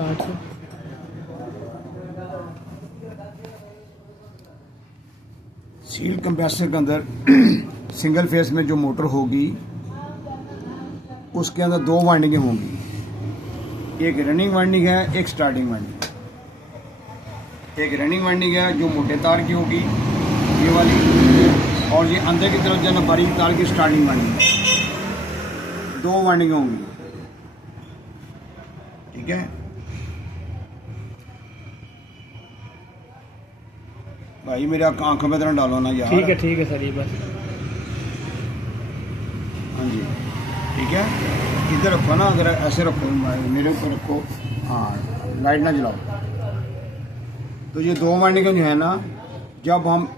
Start से seal compressor के अंदर सिंगल फेस में जो मोटर होगी उसके अंदर दो वाइंडिंगें होंगी। एक रनिंग वाइंडिंग है, एक स्टार्टिंग वाइंडिंग। एक रनिंग वाइंडिंग है जो मोटे तार की होगी, ये वाली, और ये अंदर की तरफ जो है बारीक तार की स्टार्टिंग वाइंडिंग है। दो वाइंडिंग होंगी, ठीक है। भाई मेरे आंखों में तरह डालो ना यार। ठीक है सर, ये बस। हाँ जी, ठीक है। इधर रखो ना, अगर ऐसे रखो, मेरे ऊपर रखो। हाँ, लाइट ना जलाओ। तो ये दो वाइंडिंगें जो है ना, जब हम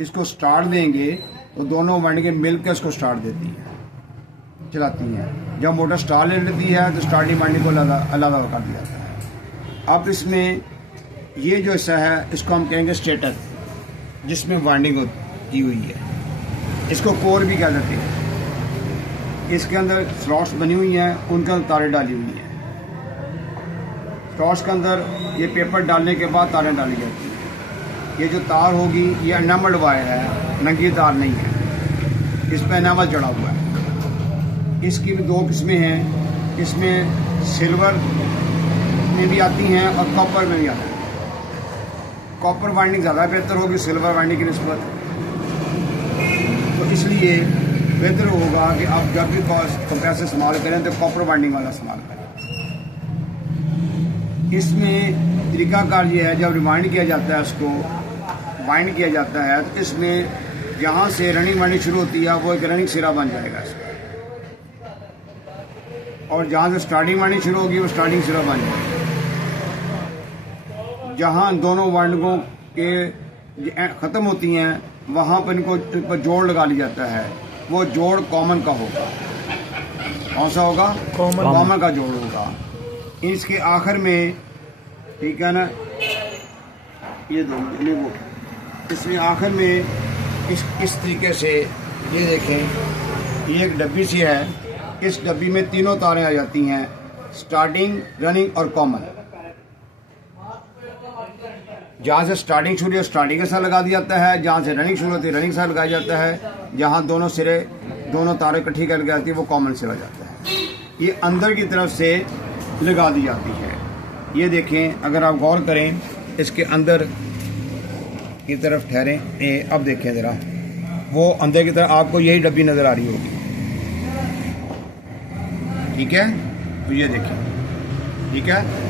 इसको स्टार्ट देंगे तो दोनों वाइंडिंगें मिलकर इसको स्टार्ट देती हैं, चलाती हैं। जब मोटर स्टार्ट ले लेती है तो स्टार्टिंग वाइंडिंग को अलग कर दिया जाता है। अब इसमें ये जो हिस्सा है इसको हम कहेंगे स्टेटर, जिसमें वाइंडिंग की हुई है। इसको कोर भी कह देते हैं। इसके अंदर स्लॉट्स बनी हुई हैं, उनके अंदर तारें डाली हुई हैं। स्लॉट्स के अंदर ये पेपर डालने के बाद तारें डाली जाती हैं। ये जो तार होगी ये एनामल्ड वायर है, नंगी तार नहीं है। इस पर एनामल चढ़ा हुआ है। इसकी भी दो किस्में हैं। इसमें सिल्वर में भी आती हैं और कॉपर में भी आती हैं। कॉपर वाइंडिंग ज़्यादा बेहतर होगी सिल्वर वाइंडिंग की निस्बत। तो इसलिए बेहतर होगा कि आप जब भी कंप्रेसर इस्तेमाल करें तो कॉपर वाइंडिंग वाला इस्तेमाल करें। इसमें तरीकाकार ये है, जब रिवाइंड किया जाता है, उसको वाइंड किया जाता है, तो इसमें जहाँ से रनिंग वाइंडिंग शुरू होती है वो एक रनिंग सिरा बन जाएगा इसका, और जहाँ से स्टार्टिंग वाइंडिंग शुरू होगी वो स्टार्टिंग सिरा बन जाएगा। जहाँ दोनों वाइंडिंगों के ख़त्म होती हैं वहाँ पर इनको जोड़ लगा लिया जाता है। वो जोड़ कॉमन का होगा। कौन सा होगा? कॉमन का जोड़ होगा। इसके आखिर में, ठीक है ना, ये दो वो इसमें आखिर में इस तरीके से ये देखें, ये एक डब्बी सी है। इस डब्बी में तीनों तारें आ जाती हैं, स्टार्टिंग, रनिंग और कॉमन। जहाँ से स्टार्टिंग शुरू है स्टार्टिंग के साथ लगा दिया जाता है, जहाँ से रनिंग शुरू होती है रनिंग के साथ लगाया जाता है, जहाँ दोनों सिरे दोनों तारें इकट्ठी करके जाती है वो कॉमन सिरा जाता है। ये अंदर की तरफ से लगा दी जाती है। ये देखें, अगर आप गौर करें इसके अंदर की तरफ ठहरें, अब देखें ज़रा, वो अंदर की तरफ आपको यही डब्बी नज़र आ रही होगी, ठीक है। तो ये देखें, ठीक है।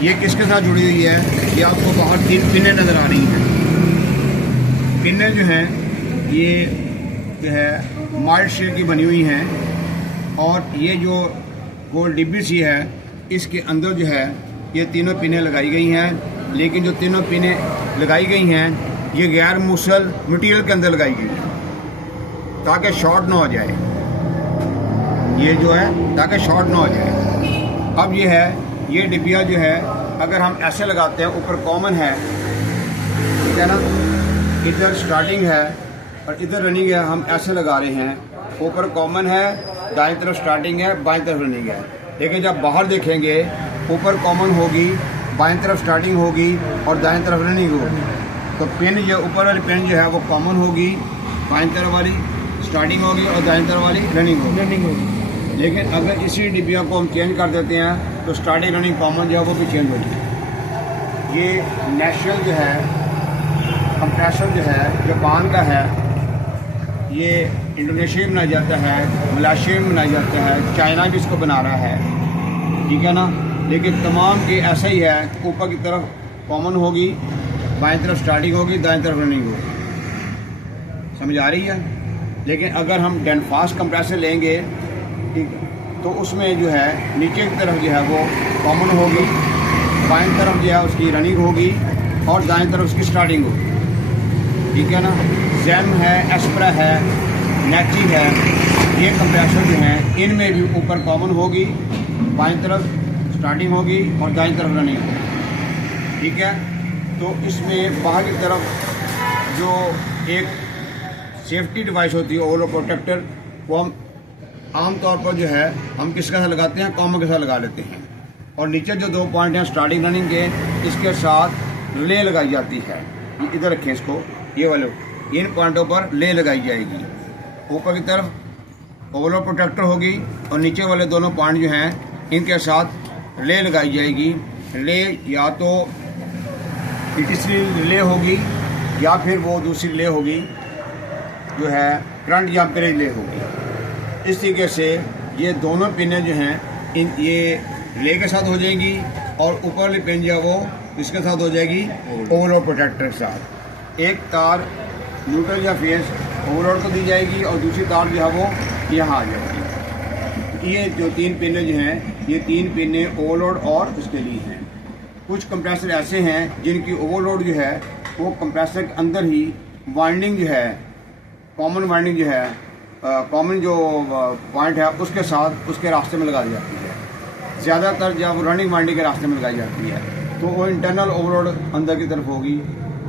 ये किसके साथ जुड़ी हुई है? ये आपको बाहर 3 पिनें नज़र आ रही हैं। पिनें जो हैं ये जो है माल्ट शेल की बनी हुई हैं, और ये जो गोल डिब्बी सी है इसके अंदर जो है ये तीनों पिनें लगाई गई हैं। लेकिन जो तीनों पिनें लगाई गई हैं ये गैर मूसल मटेरियल के अंदर लगाई गई है ताकि शॉर्ट ना हो जाए। ये जो है ताकि शॉर्ट ना हो जाए। अब ये है, ये डिब्बिया जो है अगर हम ऐसे लगाते हैं, ऊपर कॉमन है, ठीक है ना, इधर स्टार्टिंग है और इधर रनिंग है, हम ऐसे लगा रहे हैं। ऊपर कॉमन है, दाईं तरफ स्टार्टिंग है, बाईं तरफ रनिंग है। लेकिन जब बाहर देखेंगे ऊपर कॉमन होगी, बाईं तरफ स्टार्टिंग होगी और दाईं तरफ रनिंग होगी। तो पिन जो ऊपर वाली पिन जो है वो कॉमन होगी, बाईं तरफ वाली स्टार्टिंग होगी और दाईं तरफ वाली रनिंग होगी। लेकिन अगर इसी डिब्बिया को हम चेंज कर देते हैं तो स्टार्टिंग रनिंग कॉमन जो है वो भी चेंज हो जाएगी। ये नेशनल जो है कंप्रेसर जो है जापान का है, ये इंडोनेशिया में बनाया जाता है, मलेशिया में बनाया जाता है, चाइना भी इसको बना रहा है, ठीक है ना। लेकिन तमाम के ऐसा ही है, ऊपर की तरफ कॉमन होगी, बाईं तरफ स्टार्टिंग होगी, दाईं तरफ रनिंग होगी। समझ आ रही है? लेकिन अगर हम डेनफास्ट कंप्रेसर लेंगे, ठीक, तो उसमें जो है नीचे की तरफ जो है वो कॉमन होगी, बाईं तरफ जो है उसकी रनिंग होगी और दाईं तरफ उसकी स्टार्टिंग होगी, ठीक है ना। जैम है, एस्प्रा है, नेची है, ये कंप्रेसर जो हैं इनमें भी ऊपर कॉमन होगी, बाईं तरफ स्टार्टिंग होगी और दाईं तरफ रनिंग होगी, ठीक है। तो इसमें बाहर की तरफ जो एक सेफ्टी डिवाइस होती है, ओवरलोड प्रोटेक्टर, वो हम आम तौर पर जो है हम किसके साथ लगाते हैं? कॉमन के साथ लगा लेते हैं। और नीचे जो 2 पॉइंट हैं स्टार्टिंग रनिंग के, इसके साथ ले लगाई जाती है। इधर रखें इसको, ये वाले इन पॉइंटों पर ले लगाई जाएगी। ऊपर की तरफ ओवरलोड प्रोटेक्टर होगी और नीचे वाले दोनों पॉइंट जो हैं इनके साथ ले लगाई जाएगी। ले या तो तीसरी ले होगी या फिर वो दूसरी ले होगी जो है करंट या पेरेज ले होगी। इस तरीके से ये दोनों पिनें जो हैं ये ले के साथ हो जाएंगी और ऊपर वाली पिन जो है वो इसके साथ हो जाएगी ओवरलोड प्रोटेक्टर के साथ। एक तार न्यूट्रल या फेस ओवरलोड को दी जाएगी और दूसरी तार जो है वो यहाँ आ जाएगी। ये जो 3 पिनें जो हैं ये 3 पिनें ओवरलोड और उसके लिए हैं। कुछ कंप्रेसर ऐसे हैं जिनकी ओवरलोड जो है वो कंप्रेसर के अंदर ही वाइंडिंग जो है कॉमन वाइंडिंग जो है कॉमन जो पॉइंट है उसके साथ उसके रास्ते में लगा दी जाती है। ज़्यादातर जब रनिंग वाइंडिंग के रास्ते में लगाई जाती है तो वो इंटरनल ओवरलोड अंदर की तरफ होगी,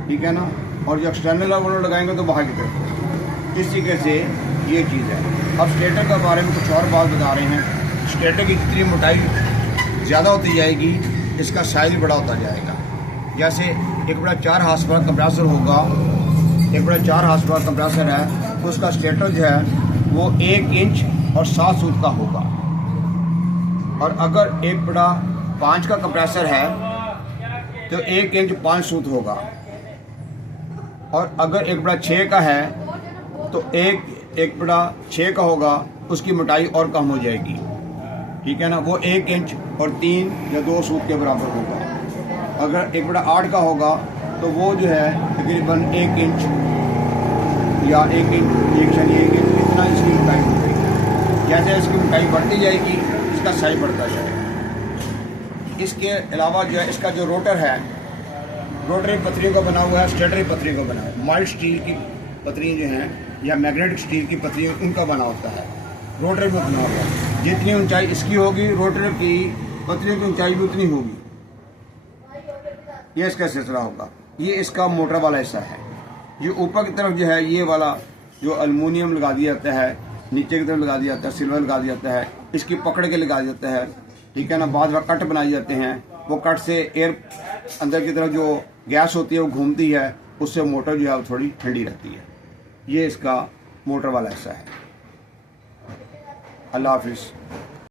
ठीक है ना, और जो एक्सटर्नल ओवरलोड लगाएंगे तो बाहर की तरफ। इस तरीके से ये चीज़ है। अब स्टेटर के बारे में कुछ और बात बता रहे हैं। स्टेटर की जितनी मोटाई ज़्यादा होती जाएगी इसका साइज भी बड़ा होता जाएगा। जैसे एक बड़ा 4 हार्स पावर कंप्रेसर होगा, एक बड़ा 4 हार्स पावर कंप्रेसर है तो उसका स्टेटर जो है वो 1 इंच और 7 सूत का होगा। और अगर एक बड़ा 5 का कंप्रेसर है तो 1 इंच 5 सूत होगा। और अगर एक बड़ा 6 का है तो एक बड़ा 6 का होगा, उसकी मोटाई और कम हो जाएगी, ठीक है ना, वो 1 इंच और 3 या 2 सूत के बराबर होगा। अगर एक बड़ा 8 का होगा तो वो जो है तकरीबन 1 इंच या 1 इंच इतना इसकी मोटाई हो जाएगी। जैसे इसकी मोटाई बढ़ती जाएगी इसका साइज बढ़ता जाएगा। इसके अलावा जो है इसका जो रोटर है, रोटरी पत्रियों का बना हुआ है, स्टेटरी पत्रियों का बना है। माइल्ड स्टील की पत्रियाँ जो हैं या मैग्नेटिक स्टील की पत्रियाँ उनका बना होता है, रोटरी में बना हुआ है। जितनी ऊंचाई इसकी होगी रोटर की पत्रियों की ऊंचाई भी उतनी होगी। ये इसका सिलसिला होगा। ये इसका मोटर वाला हिस्सा है। ये ऊपर की तरफ जो है ये वाला जो अल्युमिनियम लगा दिया जाता है, नीचे की तरफ लगा दिया जाता है, सिल्वर लगा दिया जाता है, इसकी पकड़ के लगा दिया जाता है, ठीक है ना। बाद में कट बनाए जाते हैं, वो कट से एयर अंदर की तरफ जो गैस होती है वो घूमती है, उससे मोटर जो है वो थोड़ी ठंडी रहती है। ये इसका मोटर वाला हिस्सा है। अल्लाह हाफिज़।